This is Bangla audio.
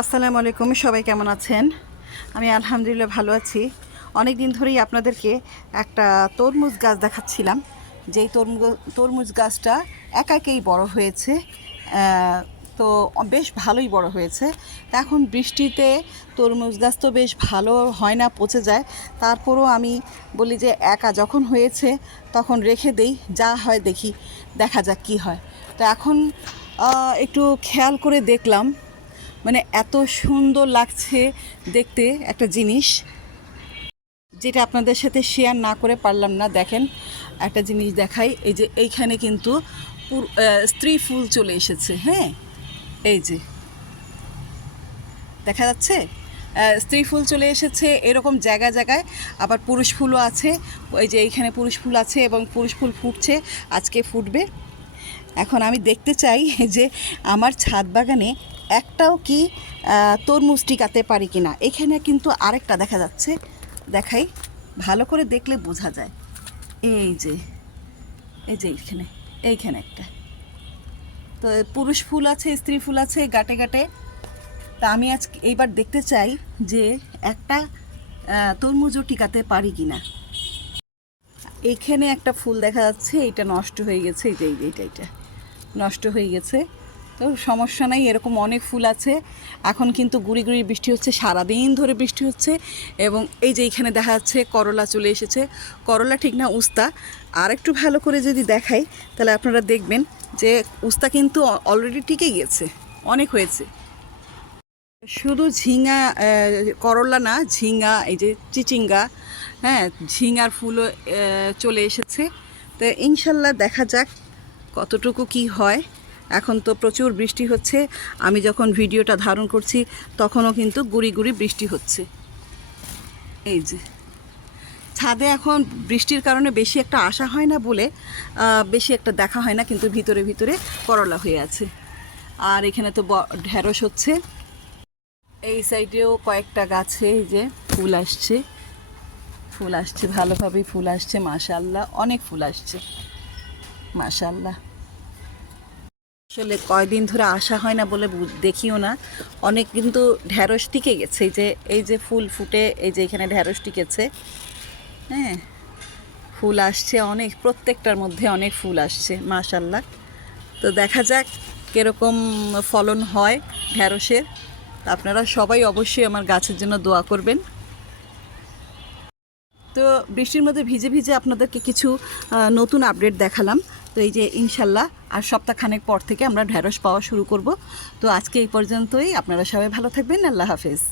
আসসালামু আলাইকুম, সবাই কেমন আছেন? আমি আলহামদুলিল্লাহ ভালো আছি। অনেক দিন ধরেই আপনাদেরকে একটা তরমুজ গাছ দেখাচ্ছিলাম। যেই তরমুজ তরমুজ গাছটা একা একাই বড় হয়েছে তো বেশ ভালোই বড় হয়েছে। এখন বৃষ্টিতে তরমুজ গাছ তো বেশ ভালো হয় না, পচে যায়। তারপরও আমি বলি যে একা যখন হয়েছে তখন রেখে দেই, যা হয় দেখি, দেখা যাক কি হয়। তো এখন একটু খেয়াল করে দেখলাম মানে এত সুন্দর লাগছে দেখতে একটা জিনিস যেটা আপনাদের সাথে শেয়ার না করে পারলাম না। দেখেন, একটা জিনিস দেখাই, এই যে এইখানে কিন্তু স্ত্রী ফুল চলে এসেছে হ্যাঁ? এই যে। দেখা যাচ্ছে? স্ত্রী ফুল চলে এসেছে, এরকম জায়গা জায়গায়, আবার পুরুষ ফুলও আছে। ওই যে এইখানে পুরুষ ফুল আছে এবং পুরুষ ফুল ফুটছে, আজকে ফুটবে। এখন আমি দেখতে চাই যে আমার ছাদ বাগানে একটাও কি তরমুজ টিকাতে পারি কি না এখানে কিন্তু আরেকটা দেখা যাচ্ছে। দেখাই। ভালো করে দেখলে বোঝা যায়। এই যে এই যে এইখানে এইখানে একটা। তো পুরুষ ফুল আছে, স্ত্রী ফুল আছে গাটে গাটে তা আমি আজ এইবার দেখতে চাই যে একটা তরমুজও টিকাতে পারি কি না এইখানে একটা ফুল দেখা যাচ্ছে এটা নষ্ট হয়ে গেছে, এই যে এই যে, এইটা এটা নষ্ট হয়ে গেছে। তো সমস্যা নাই, এরকম অনেক ফুল আছে। এখন কিন্তু গুড়ি গুড়ি বৃষ্টি হচ্ছে, সারাদিন ধরে বৃষ্টি হচ্ছে এবং এই যে এইখানে দেখা যাচ্ছে করলা চলে এসেছে। করলা ঠিক না, উস্তা। আর একটু ভালো করে যদি দেখাই, তাহলে আপনারা দেখবেন যে উস্তা কিন্তু অলরেডি টিকে গিয়েছে, অনেক হয়েছে। শুধু ঝিঙা করলা না, ঝিঙা, এই যে চিচিঙ্গা হ্যাঁ ঝিঙার ফুলও চলে এসেছে। তো ইনশাল্লাহ দেখা যাক কতটুকু কি হয়। এখন তো প্রচুর বৃষ্টি হচ্ছে। আমি যখন ভিডিওটা ধারণ করছি, তখনও কিন্তু গুড়ি গুড়ি বৃষ্টি হচ্ছে। এই যে। ছাদে এখন বৃষ্টির কারণে বেশি একটা আসা হয় না বলে বেশি একটা দেখা হয় না, কিন্তু ভিতরে ভিতরে করলা হয়ে আছে। আর এখানে তো ঢেঁড়স হচ্ছে। এই সাইডেও কয়েকটা গাছে এই যে ফুল আসছে। ফুল আসছে, ভালোভাবেই ফুল আসছে মাশাল্লাহ অনেক ফুল আসছে। মাশাল্লাহ আসলে কয়দিন ধরে আসা হয় না বলে দেখিও না। অনেক কিন্তু ঢ্যাঁড়স টিকে গেছে। যে, এই যে ফুল ফুটে, এই যে এখানে ঢ্যাঁড়স টিকেছে। হ্যাঁ ফুল আসছে অনেক, প্রত্যেকটার মধ্যে অনেক ফুল আসছে মাশাল্লাহ তো দেখা যাক কীরকম ফলন হয় ঢ্যাঁড়সের। আপনারা সবাই অবশ্যই আমার গাছের জন্য দোয়া করবেন। তো বৃষ্টির মধ্যে ভিজে ভিজে আপনাদেরকে কিছু নতুন আপডেট দেখালাম। তো এই যে ইনশাল্লাহ আর সপ্তাহখানেক পর থেকে আমরা ঢ্যাঁড়স পাওয়া শুরু করব। তো আজকে এই পর্যন্তই। আপনারা সবাই ভালো থাকবেন। আল্লাহ হাফেজ।